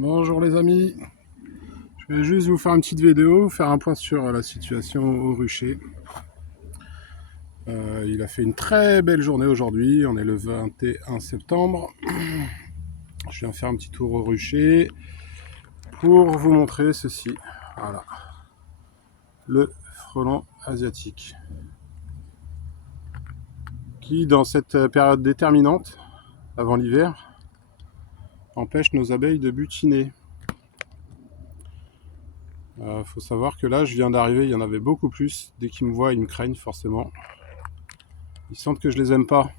Bonjour les amis, je vais juste vous faire une petite vidéo, faire un point sur la situation au rucher. Il a fait une très belle journée aujourd'hui, on est le 21 septembre. Je viens faire un petit tour au rucher pour vous montrer ceci. Voilà, le frelon asiatique qui, dans cette période déterminante, avant l'hiver, empêche nos abeilles de butiner. Faut savoir que là, je viens d'arriver, il y en avait beaucoup plus. Dès qu'ils me voient, ils me craignent forcément. Ils sentent que je les aime pas.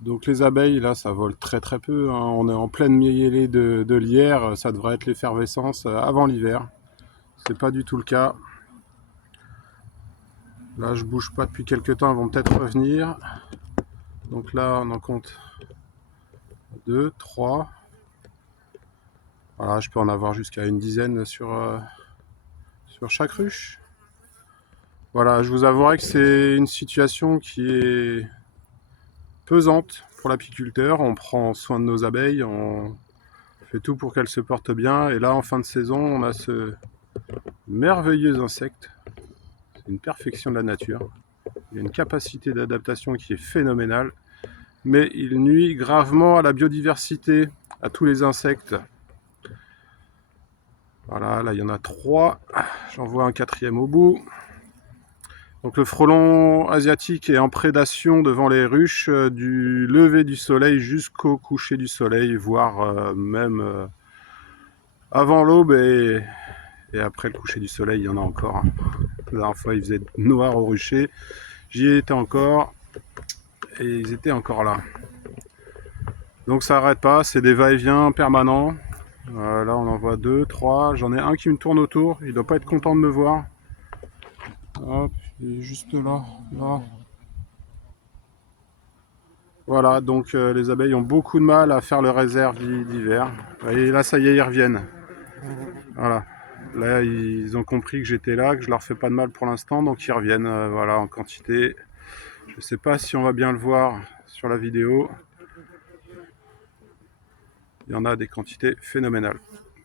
Donc les abeilles, là, ça vole très très peu, hein. On est en pleine mêlée de lierre, ça devrait être l'effervescence avant l'hiver. C'est pas du tout le cas. Là, je bouge pas depuis quelques temps, elles vont peut-être revenir. Donc là, on en compte 2, 3. Voilà, je peux en avoir jusqu'à une dizaine sur chaque ruche. Voilà, je vous avouerai que c'est une situation qui est pesante pour l'apiculteur. On prend soin de nos abeilles, on fait tout pour qu'elles se portent bien. Et là, en fin de saison, on a ce merveilleux insecte. C'est une perfection de la nature. Il a une capacité d'adaptation qui est phénoménale, mais il nuit gravement à la biodiversité, à tous les insectes. Voilà, là il y en a 3. J'en vois un quatrième au bout. Donc le frelon asiatique est en prédation devant les ruches du lever du soleil jusqu'au coucher du soleil, voire même avant l'aube et après le coucher du soleil, il y en a encore. La dernière fois, il faisait noir au rucher. J'y étais encore et ils étaient encore là. Donc ça n'arrête pas, c'est des va-et-vient permanents. Là on en voit 2, 3. J'en ai un qui me tourne autour, il doit pas être content de me voir. Hop, il est juste là, là. Voilà, donc les abeilles ont beaucoup de mal à faire le réserve d'hiver. Et là ça y est, ils reviennent. Voilà. Là ils ont compris que j'étais là, que je leur fais pas de mal pour l'instant, donc ils reviennent voilà, en quantité. Je sais pas si on va bien le voir sur la vidéo. Il y en a des quantités phénoménales.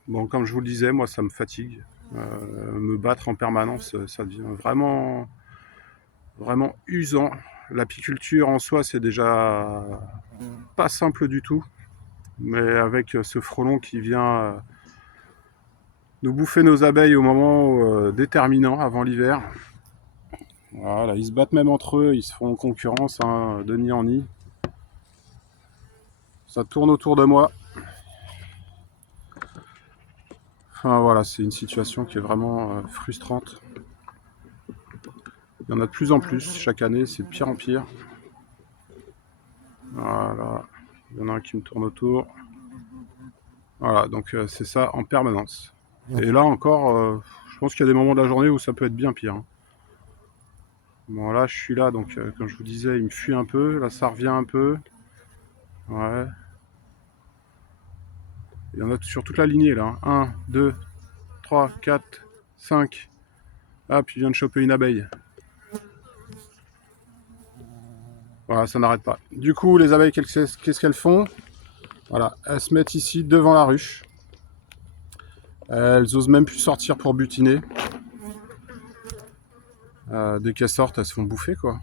Bon, comme je vous le disais, moi ça me fatigue. Me battre en permanence, ça devient vraiment, vraiment usant. L'apiculture en soi, c'est déjà pas simple du tout. Mais avec ce frelon qui vient nous bouffer nos abeilles au moment déterminant, avant l'hiver. Voilà, ils se battent même entre eux, ils se font concurrence, hein, de nid en nid. Ça tourne autour de moi. Enfin voilà, c'est une situation qui est vraiment frustrante. Il y en a de plus en plus, chaque année, c'est de pire en pire. Voilà, il y en a un qui me tourne autour. Voilà, donc c'est ça en permanence. Et là encore, je pense qu'il y a des moments de la journée où ça peut être bien pire, hein. Bon là, je suis là, donc comme je vous disais, il me fuit un peu. Là, ça revient un peu. Ouais. Il y en a sur toute la lignée là. 1, 2, 3, 4, 5. Ah, puis il vient de choper une abeille. Voilà, ça n'arrête pas. Du coup, les abeilles, qu'est-ce qu'elles font? Voilà, elles se mettent ici devant la ruche. Elles osent même plus sortir pour butiner. Dès qu'elles sortent, elles se font bouffer, quoi.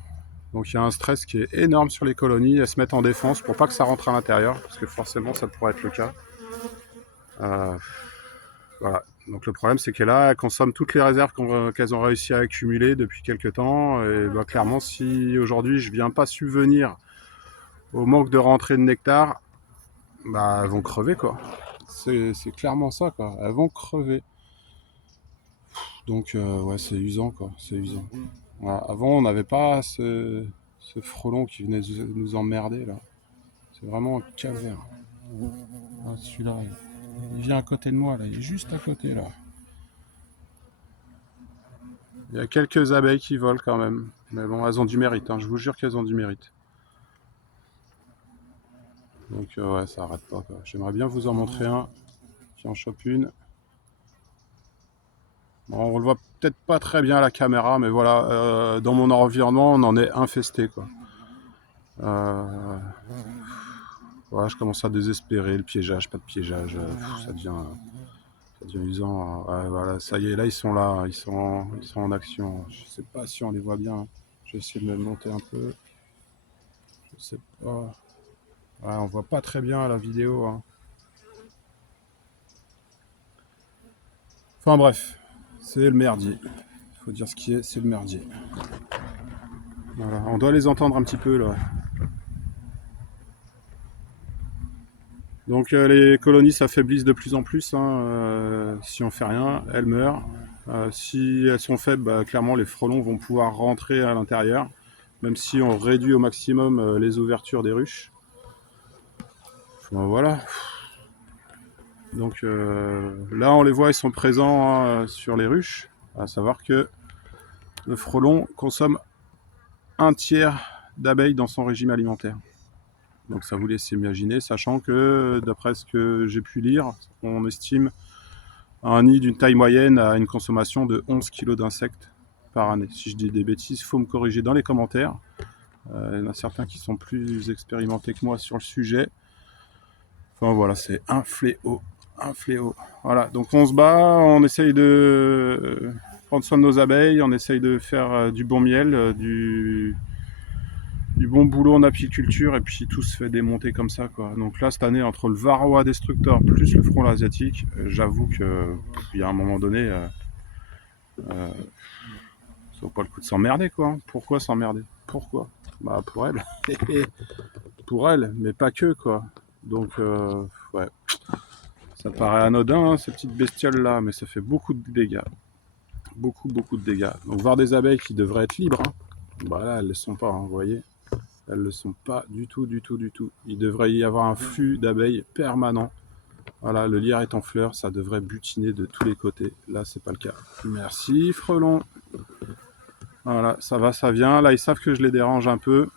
Donc il y a un stress qui est énorme sur les colonies. Elles se mettent en défense pour pas que ça rentre à l'intérieur, parce que forcément ça pourrait être le cas. Voilà. Donc le problème c'est que là, elles consomment toutes les réserves qu'elles ont réussi à accumuler depuis quelques temps. Et bah, clairement, si aujourd'hui je viens pas subvenir au manque de rentrée de nectar, bah elles vont crever, quoi. C'est clairement ça, quoi. Elles vont crever. Donc ouais, c'est usant, quoi. C'est usant. Voilà. Avant, on n'avait pas ce frelon qui venait nous emmerder là. C'est vraiment un calvaire. Ah, celui-là, il vient à côté de moi, là. Il est juste à côté, là. Il y a quelques abeilles qui volent quand même. Mais bon, elles ont du mérite, hein. Je vous jure qu'elles ont du mérite. Donc ouais, ça arrête pas, quoi. J'aimerais bien vous en montrer un qui en chope une. Bon, on le voit peut-être pas très bien à la caméra, mais voilà, dans mon environnement, on en est infesté, quoi. Euh, Voilà, je commence à désespérer, le piégeage, pas de piégeage, ça devient usant. Ouais, voilà, ça y est, là ils sont là, ils sont en action. Je sais pas si on les voit bien. Je vais essayer de me monter un peu. Je sais pas. Ouais, on voit pas très bien à la vidéo, hein. Enfin bref, c'est le merdier. Il faut dire ce qui est, c'est le merdier. Voilà, on doit les entendre un petit peu là. Donc les colonies s'affaiblissent de plus en plus, hein, si on fait rien, elles meurent. Si elles sont faibles, bah, clairement les frelons vont pouvoir rentrer à l'intérieur, même si on réduit au maximum les ouvertures des ruches. Enfin, voilà. Donc là on les voit, ils sont présents, hein, sur les ruches, à savoir que le frelon consomme un tiers d'abeilles dans son régime alimentaire. Donc ça vous laisse imaginer, sachant que d'après ce que j'ai pu lire, on estime un nid d'une taille moyenne a une consommation de 11 kg d'insectes par année. Si je dis des bêtises, il faut me corriger dans les commentaires. Il y en a certains qui sont plus expérimentés que moi sur le sujet. Enfin voilà, c'est un fléau. Un fléau. Voilà, donc on se bat, on essaye de prendre soin de nos abeilles, on essaye de faire du bon miel, du bon boulot en apiculture, et puis tout se fait démonter comme ça, quoi. Donc là, cette année, entre le varroa destructor plus le frelon asiatique, j'avoue que il y a un moment donné, ça vaut pas le coup de s'emmerder, quoi. Pourquoi s'emmerder? Pourquoi? Bah pour elle. Pour elle, mais pas que, quoi. Donc ouais, ça paraît anodin, hein, ces petites bestioles là, mais ça fait beaucoup de dégâts. Beaucoup de dégâts. Donc voir des abeilles qui devraient être libres, hein, bah là elles ne le sont pas, hein, vous voyez. Elles ne le sont pas du tout. Il devrait y avoir un flux d'abeilles permanent. Voilà, le lierre est en fleurs, ça devrait butiner de tous les côtés. Là, c'est pas le cas. Merci, frelon. Voilà, ça va, ça vient. Là, ils savent que je les dérange un peu.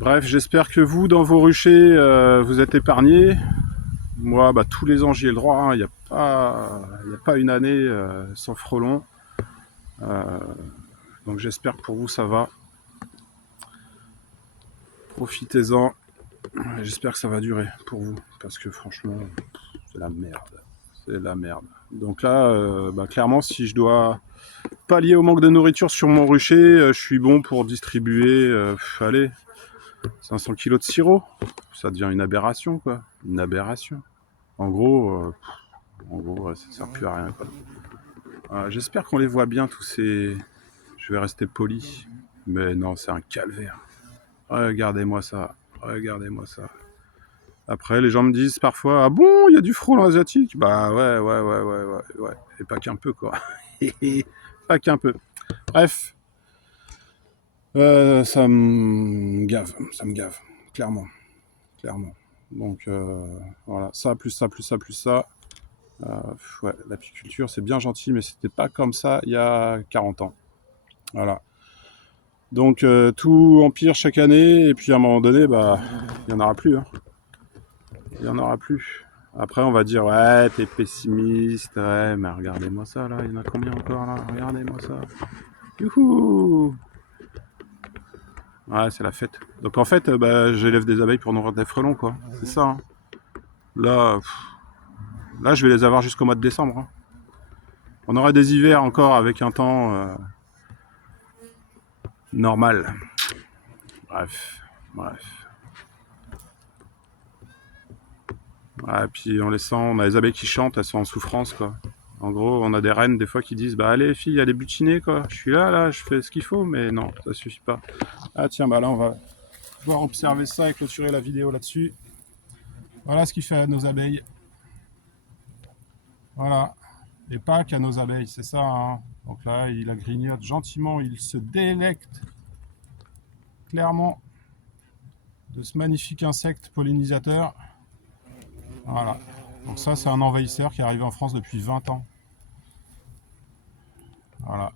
Bref, j'espère que vous, dans vos ruchers, vous êtes épargnés. Moi, bah, tous les ans, j'y ai le droit, hein. Il n'y a pas une année sans frelon. Donc j'espère que pour vous, ça va. Profitez-en. J'espère que ça va durer pour vous. Parce que franchement, c'est la merde. C'est la merde. Donc là, bah, clairement, si je dois pallier au manque de nourriture sur mon rucher, je suis bon pour distribuer, allez, 500 kg de sirop. Ça devient une aberration, quoi. Une aberration. En gros, ouais, ça sert plus à rien, quoi. J'espère qu'on les voit bien, tous ces... Je vais rester poli. Mais non, c'est un calvaire. Regardez-moi ça. Regardez-moi ça. Après, les gens me disent parfois, ah bon, il y a du frelon asiatique? Bah ouais. Et pas qu'un peu, quoi. Pas qu'un peu. Bref, ça me gave, clairement. Donc voilà, ça, plus ça, plus ça, plus ça. Ouais, l'apiculture, c'est bien gentil, mais c'était pas comme ça il y a 40 ans. Voilà. Donc tout empire chaque année, et puis à un moment donné, bah, il n'y en aura plus, hein. Il n'y en aura plus. Après, on va dire, ouais, t'es pessimiste, ouais, mais regardez-moi ça, là, il y en a combien encore, là? Regardez-moi ça. Youhou! Ouais, c'est la fête. Donc en fait, bah, j'élève des abeilles pour nourrir des frelons, quoi. C'est ça, hein. Là, là, je vais les avoir jusqu'au mois de décembre, hein. On aura des hivers encore avec un temps normal. Bref. Ouais, puis on les sent, on a les abeilles qui chantent, elles sont en souffrance, quoi. En gros, on a des reines des fois qui disent, bah allez filles, allez butiner, quoi. Je suis là, je fais ce qu'il faut, mais non, ça suffit pas. Ah tiens, bah là on va pouvoir observer ça et clôturer la vidéo là-dessus. Voilà ce qu'il fait à nos abeilles. Voilà. Et pas qu'à nos abeilles, c'est ça, hein. Donc là, il la grignote gentiment, il se délecte clairement de ce magnifique insecte pollinisateur. Voilà. Donc ça, c'est un envahisseur qui est arrivé en France depuis 20 ans. Voilà.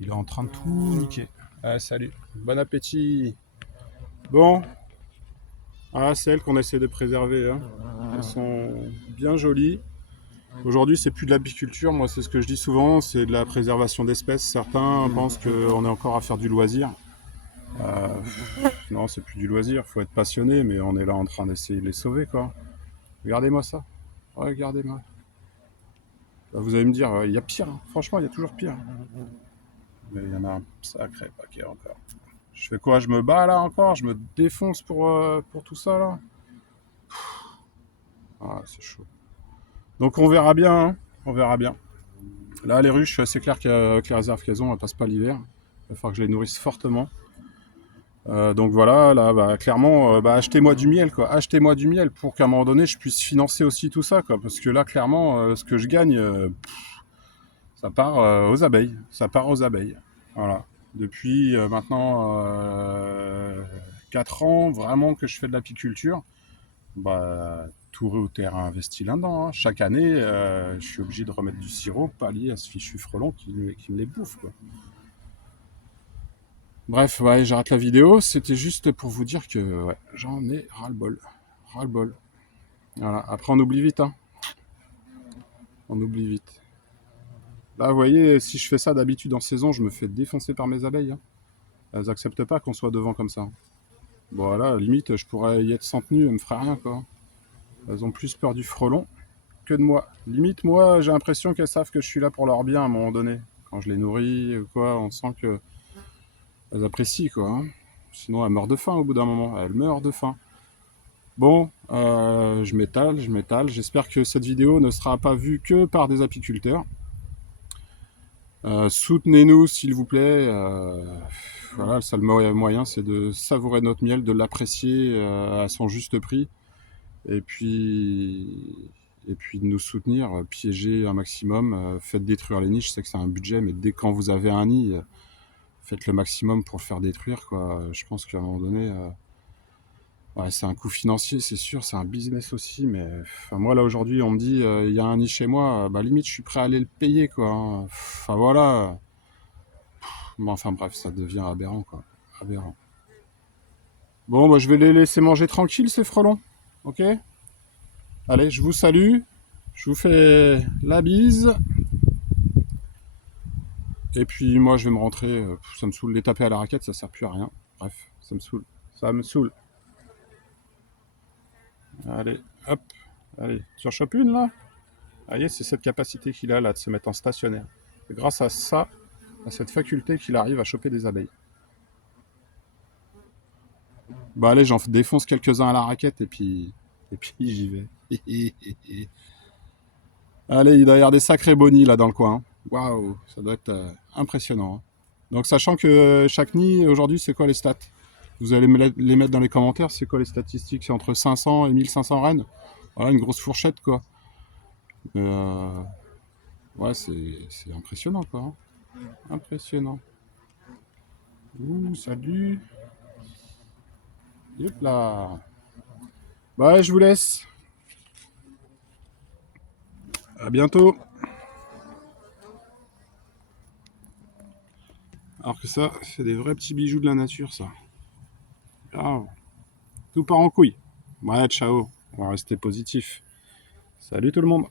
Il est en train de tout niquer. Ah, salut. Bon appétit. Bon. Ah, c'est elles qu'on essaie de préserver, hein. Elles sont bien jolies. Aujourd'hui, c'est plus de l'apiculture. Moi, c'est ce que je dis souvent. C'est de la préservation d'espèces. Certains pensent qu'on est encore à faire du loisir. Non, c'est plus du loisir, faut être passionné, mais on est là en train d'essayer de les sauver, quoi. Regardez-moi ça. Regardez-moi. Vous allez me dire, il y a pire, hein. Franchement, il y a toujours pire. Mais il y en a un sacré paquet encore. Je fais quoi? Je me bats là encore? Je me défonce pour tout ça là? Ah, c'est chaud. Donc on verra bien, hein. On verra bien. Là, les ruches, c'est clair qu'avec les réserves qu'elles ont, elles passent pas l'hiver. Il va falloir que je les nourrisse fortement. Donc voilà, là, bah, clairement, achetez-moi du miel, quoi. Achetez-moi du miel pour qu'à un moment donné, je puisse financer aussi tout ça, quoi. Parce que là, clairement, ce que je gagne, ça part aux abeilles. Ça part aux abeilles. Voilà. Depuis maintenant 4 ans, vraiment que je fais de l'apiculture, bah, tout terrain investi là-dedans, hein. Chaque année, je suis obligé de remettre du sirop, pallier à ce fichu frelon qui me les bouffe, quoi. Bref, ouais, j'arrête la vidéo. C'était juste pour vous dire que ouais, j'en ai ras-le-bol. Ras-le-bol. Voilà. Après, on oublie vite, hein. On oublie vite. Là, vous voyez, si je fais ça d'habitude en saison, je me fais défoncer par mes abeilles, hein. Elles acceptent pas qu'on soit devant comme ça. Bon, voilà, limite, je pourrais y être sans tenue, elles me feraient rien, quoi. Elles ont plus peur du frelon que de moi. Limite, moi, j'ai l'impression qu'elles savent que je suis là pour leur bien à un moment donné. Quand je les nourris ou quoi, on sent que elles apprécient, quoi, hein. Sinon, elles meurent de faim au bout d'un moment. Elles meurent de faim. Bon, je m'étale, je m'étale. J'espère que cette vidéo ne sera pas vue que par des apiculteurs. Soutenez-nous, s'il vous plaît. Voilà, le seul moyen, c'est de savourer notre miel, de l'apprécier à son juste prix. Et puis de nous soutenir, piéger un maximum, faites détruire les niches, je sais que c'est un budget, mais dès quand vous avez un nid, faites le maximum pour le faire détruire, quoi. Je pense qu'à un moment donné, ouais, c'est un coût financier, c'est sûr, c'est un business aussi, mais enfin, moi là aujourd'hui, on me dit, il y a un nid chez moi, bah limite, je suis prêt à aller le payer, quoi, hein. Enfin voilà. Bon, enfin bref, ça devient aberrant, quoi. Aberrant. Bon, bah je vais les laisser manger tranquille, ces frelons. Ok? Allez, je vous salue. Je vous fais la bise. Et puis moi, je vais me rentrer. Ça me saoule. Les taper à la raquette, ça sert plus à rien. Bref, ça me saoule. Ça me saoule. Allez, hop. Allez, tu en chopes une là? Vous voyez, c'est cette capacité qu'il a là de se mettre en stationnaire. C'est grâce à ça, à cette faculté qu'il arrive à choper des abeilles. Bah allez, j'en défonce quelques-uns à la raquette et puis j'y vais. Allez, il doit y avoir des sacrés bonnies là dans le coin, hein. Waouh, ça doit être impressionnant, hein. Donc sachant que chaque nid aujourd'hui, c'est quoi les stats? Vous allez les mettre dans les commentaires, c'est quoi les statistiques? C'est entre 500 et 1500 rennes. Voilà, une grosse fourchette, quoi. Euh, ouais, c'est impressionnant, quoi, hein. Impressionnant. Ouh, salut. Hop là. Bah, je vous laisse. À bientôt. Alors que ça, c'est des vrais petits bijoux de la nature, ça. Ah, tout part en couille. Ouais, ciao. On va rester positif. Salut tout le monde.